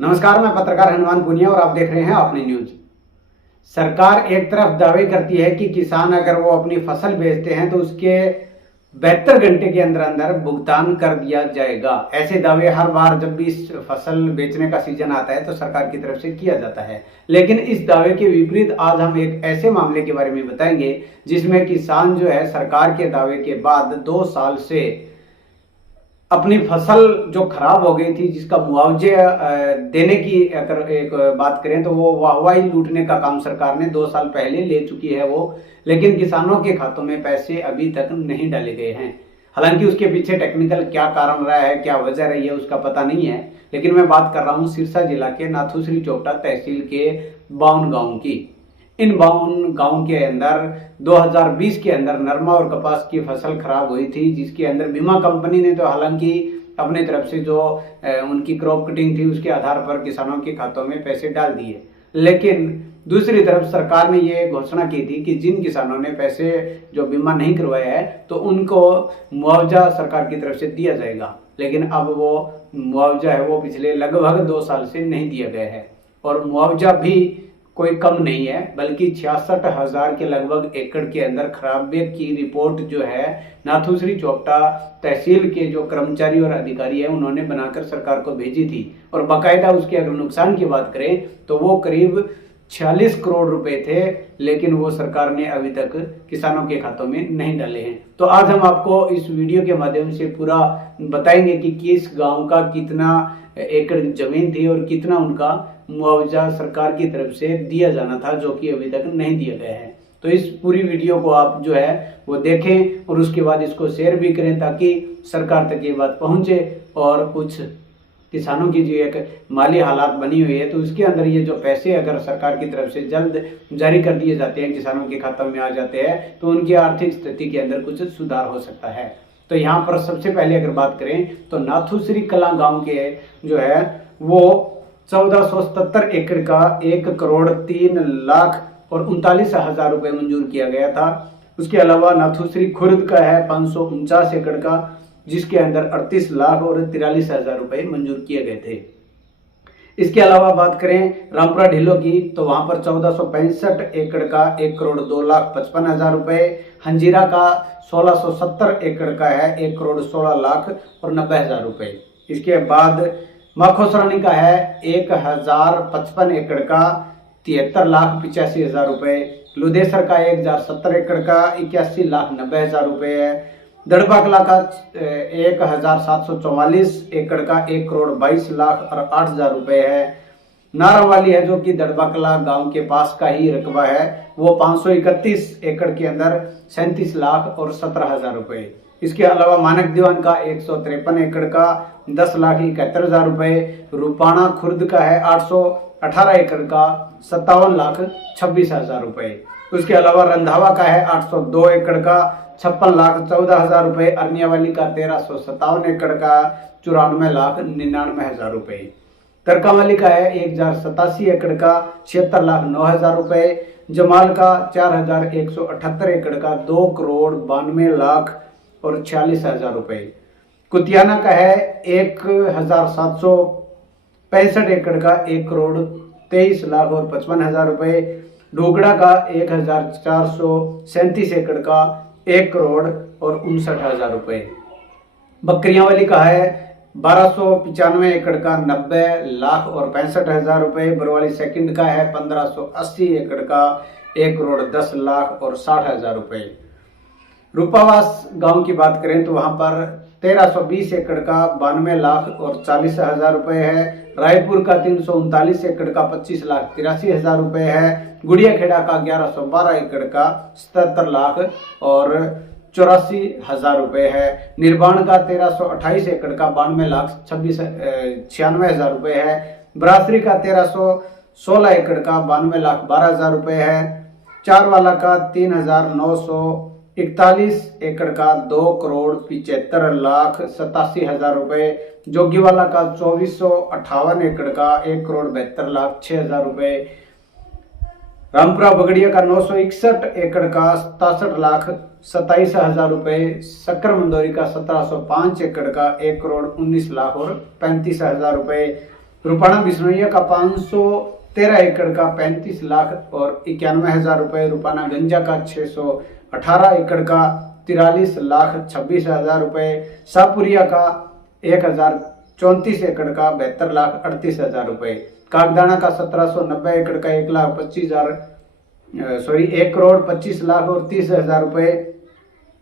नमस्कार, मैं पत्रकार हनुमान पुनिया और आप देख रहे हैं अपनी न्यूज। सरकार एक तरफ दावे करती है कि किसान अगर वो अपनी फसल बेचते हैं तो उसके 72 घंटे के अंदर अंदर भुगतान कर दिया जाएगा। ऐसे दावे हर बार जब भी इस फसल बेचने का सीजन आता है तो सरकार की तरफ से किया जाता है, लेकिन इस दावे के विपरीत आज हम एक ऐसे मामले के बारे में बताएंगे जिसमें किसान जो है सरकार के दावे के बाद 2 साल से अपनी फसल जो खराब हो गई थी, जिसका मुआवजे देने की अगर एक बात करें तो वो वाहवाही लूटने का काम सरकार ने 2 साल पहले ले चुकी है वो, लेकिन किसानों के खातों में पैसे अभी तक नहीं डाले गए हैं। हालांकि उसके पीछे टेक्निकल क्या कारण रहा है, क्या वजह रही है, उसका पता नहीं है, लेकिन मैं बात कर रहा हूँ सिरसा जिला के नाथुश्री चोपटा तहसील के बावन गाँव की। इन बावन गांव के अंदर 2020 के अंदर नरमा और कपास की फसल खराब हुई थी, जिसके अंदर बीमा कंपनी ने तो हालांकि अपने तरफ से जो उनकी क्रॉप कटिंग थी उसके आधार पर किसानों के खातों में पैसे डाल दिए, लेकिन दूसरी तरफ सरकार ने ये घोषणा की थी कि जिन किसानों ने पैसे जो बीमा नहीं करवाया है तो उनको मुआवजा सरकार की तरफ से दिया जाएगा। लेकिन अब वो मुआवजा है वो पिछले लगभग 2 साल से नहीं दिया गया है, और मुआवजा भी कोई कम नहीं है, बल्कि 66,000 के लगभग एकड़ के अंदर खराबे की रिपोर्ट जो है नाथुश्री चोपटा तहसील के जो कर्मचारी और अधिकारी है उन्होंने बनाकर सरकार को भेजी थी, और बाकायदा उसके अगर नुकसान की बात करें तो वो करीब 46 करोड़ रुपए थे, लेकिन वो सरकार ने अभी तक किसानों के खातों में नहीं डाले हैं। तो आज हम आपको इस वीडियो के माध्यम से पूरा बताएंगे कि किस गांव का कितना एकड़ जमीन थी और कितना उनका मुआवजा सरकार की तरफ से दिया जाना था, जो कि अभी तक नहीं दिया गया है। तो इस पूरी वीडियो को आप जो है वो देखें और उसके बाद इसको शेयर भी करें ताकि सरकार तक ये बात पहुंचे, और कुछ किसानों की जो एक माली हालात बनी हुई है तो उसके अंदर ये जो पैसे अगर सरकार की तरफ से जल्द जारी कर दिए जाते हैं, किसानों के खातों में आ जाते हैं, तो उनकी आर्थिक स्थिति के अंदर कुछ सुधार हो सकता है। तो यहाँ पर सबसे पहले अगर बात करें तो नाथुश्री कला गांव के जो है वो 1477 एकड़ का 1,03,39,हजार रुपए मंजूर किया गया था। उसके अलावा नाथुश्री खुर्द का है 549 एकड़ का, जिसके अंदर 38,43,000 रुपए मंजूर किए गए थे। इसके अलावा बात करें रामपुरा ढिल्लो की तो वहां पर 1465 एकड़ का 1,02,55,000 रुपए, हंजीरा का 1670 एकड़ का है 1,16,90,000 रुपए। इसके बाद माखोसरानी का है 1,055 एकड़ का 73,85,000 रुपए, लुदेसर का 1,070 एकड़ का 81,90,000 रुपए है, दड़बाकला का 1,744 एकड़ का 1,22,08,000 रुपए है, नारावाली है जो कि दड़बाकला गांव के पास का ही रकबा है, वो 531 एकड़ के अंदर 37,17,000 रुपए। इसके अलावा मानक दीवान का 153 एकड़ का 10,71,000 रुपए, रूपाणा खुर्द का है 818 एकड़ का 57,26,000 रुपए। उसके अलावा रंधावा का है 802 एकड़ का 56,14,000 रुपए, अरनियावाली का 1,357 एकड़ का 94,99,000 रुपए, तरकावाली का है 1,087 एकड़ का 76,09,000 रुपए, जमाल का 4,178 एकड़ का 2,92,46,000 रुपए, कुतियाना का है 1,765 एकड़ का 1,23,55,000 रुपए, डोगड़ा का 1,437 एकड़ का 1,59,000 रुपए, बकरियावाली का है 1,295 एकड़ का 90,65,000 रुपए, बरवाली सेकंड का है 1,580 एकड़ का 1,10,60,000 रुपए। रूपावास गांव की बात करें तो वहां पर 1,320 एकड़ का 92,40,000 रुपए है, रायपुर का 339 एकड़ का 25,83,000 रुपए है, गुड़िया खेड़ा का 1,112 एकड़ का 77,84,000 रुपए है, निर्वाण का 1,328 एकड़ का 92,96,000 रुपए है, बरासरी का 1,316 एकड़ का 92,12,000 रुपए है, चारवाला का 3,941 एकड़ का 2,75,87,000 रुपए, जोगीवाला का 2,458 एकड़ का 1,72,06,000 रुपए, रामपुरा बगड़िया का 961 एकड़ का 67,27,000 रुपए, सक्कर मंदोरी का 1,705 एकड़ का 1,19,35,000 रुपए, रुपाना बिश्नोइया का 513 एकड़ का 35 लाख और 91,000 रुपए, रुपाना गंजा का 618 एकड़ का 43 लाख 26,000 रुपए, शाहपुरिया का 1034 एकड़ का 72 लाख 38,000 रुपए, कागदाना का 1790 एकड़ का 1 करोड़ 25 लाख और 30,000 रुपए,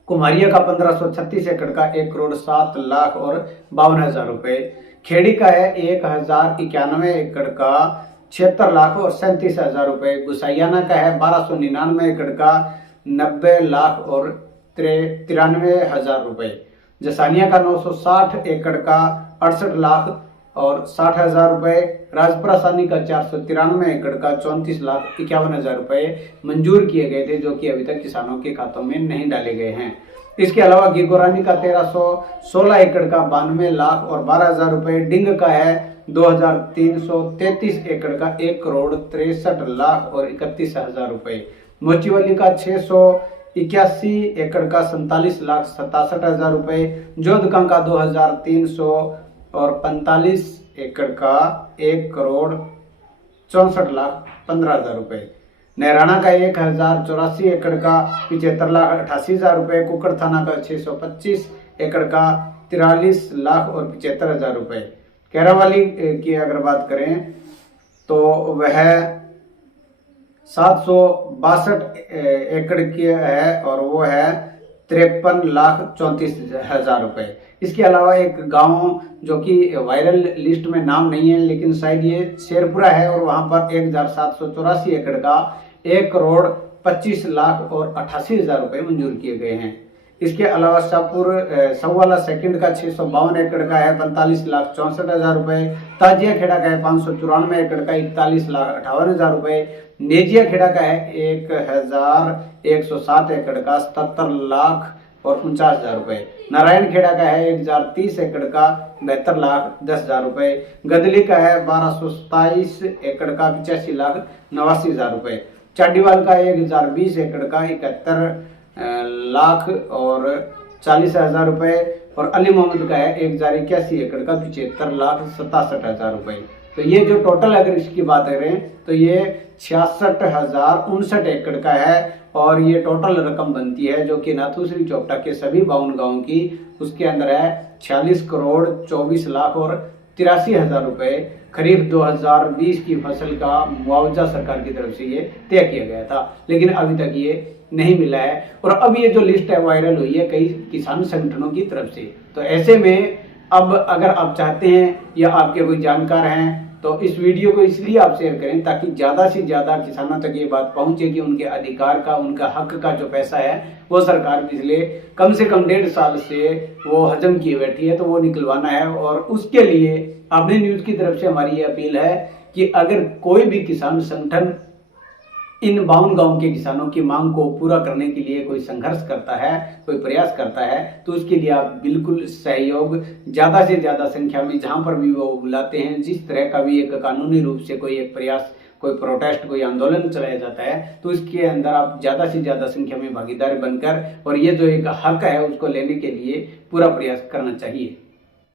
कुमारिया का 1536 एकड़ का 1 करोड़ 7 लाख और 52,000 रुपए, खेड़ी का है 1091 एकड़ का 76 लाख और 37,000 रुपए, गुसाइयाना का है 1299 एकड़ का 90 लाख और 93,000 रुपए, जसानिया का 960 एकड़ का 68 लाख और 60,000 रुपए, राजपुरा सानी का 493 एकड़ का 34 लाख 51,000 रुपए मंजूर किए गए थे, जो कि अभी तक किसानों के खातों में नहीं डाले गए हैं। इसके अलावा गिगोरानी का 1316 एकड़ का 92 लाख और 12,000 रुपए, डिंग का है 2,333 एकड़ का 1 करोड़ 63 लाख और 31,000 रुपए, मोचीवली का 681 एकड़ का 47 लाख 67,000 रुपए, जोधका का 2,345 एकड़ का 1 करोड़ 64 लाख 15,000 रुपए, नहराना का 1,084 एकड़ का 75 लाख 88,000 रुपए, कुकर थाना का 625 एकड़ का 43 लाख और 75,000 रुपए, कैरावाली की अगर बात करें तो वह 762 एकड़ की है और वो है 53 लाख 34,000 रुपए। इसके अलावा एक गांव जो कि वायरल लिस्ट में नाम नहीं है लेकिन शायद ये शेरपुरा है और वहां पर 1,784 एकड़ का 1 करोड़ 25 लाख और 88,000 रुपए मंजूर किए गए हैं। इसके अलावा शाहपुर सवाला सेकंड का 652 एकड़ का है 45 लाख 64,000 रुपए, ताजिया खेड़ा का है 594 एकड़ का 41 लाख 58,000 रुपए, नेजिया खेड़ा का है 1,107 एकड़ का 77 लाख और 49,000 रुपए, नारायण खेड़ा का है 1,030 एकड़ का 72 लाख 10,000 रुपए, गदली का है 1,227 एकड़ का 85 लाख 89,000 रुपए, चाडीवाल का 1,020 एकड़ का 71 लाख और 40,000 रुपए और अली मोहम्मद का है 1,081 एकड़ का 75 लाख 67,000 रुपए। तो ये जो टोटल अगर इसकी बात करें तो ये 66,059 एकड़ का है और ये टोटल रकम बनती है जो कि नाथूश्री चोपटा के सभी 52 गाँव की, उसके अंदर है 46 करोड़ 24 लाख और 83,000 रुपए खरीफ 2020 की फसल का मुआवजा सरकार की तरफ से ये तय किया गया था, लेकिन अभी तक ये नहीं मिला है और अब ये जो लिस्ट है वायरल हुई है कई किसान संगठनों की तरफ से। तो ऐसे में अब अगर आप चाहते हैं या आपके कोई जानकार हैं तो इस वीडियो को इसलिए आप शेयर करें ताकि ज़्यादा से ज़्यादा किसानों तक ये बात पहुंचे कि उनके अधिकार का, उनका हक का जो पैसा है वो सरकार पिछले कम से कम 1.5 साल से वो हजम किए बैठी है, तो वो निकलवाना है। और उसके लिए अपने न्यूज़ की तरफ से हमारी ये अपील है कि अगर कोई भी किसान संगठन इन 52 गांव के किसानों की मांग को पूरा करने के लिए कोई संघर्ष करता है, कोई प्रयास करता है, तो उसके लिए आप बिल्कुल सहयोग ज़्यादा से ज़्यादा संख्या में जहां पर भी वो बुलाते हैं, जिस तरह का भी एक कानूनी रूप से कोई एक प्रयास, कोई प्रोटेस्ट, कोई आंदोलन चलाया जाता है, तो इसके अंदर आप ज़्यादा से ज़्यादा संख्या में भागीदार बनकर और ये जो एक हक है उसको लेने के लिए पूरा प्रयास करना चाहिए।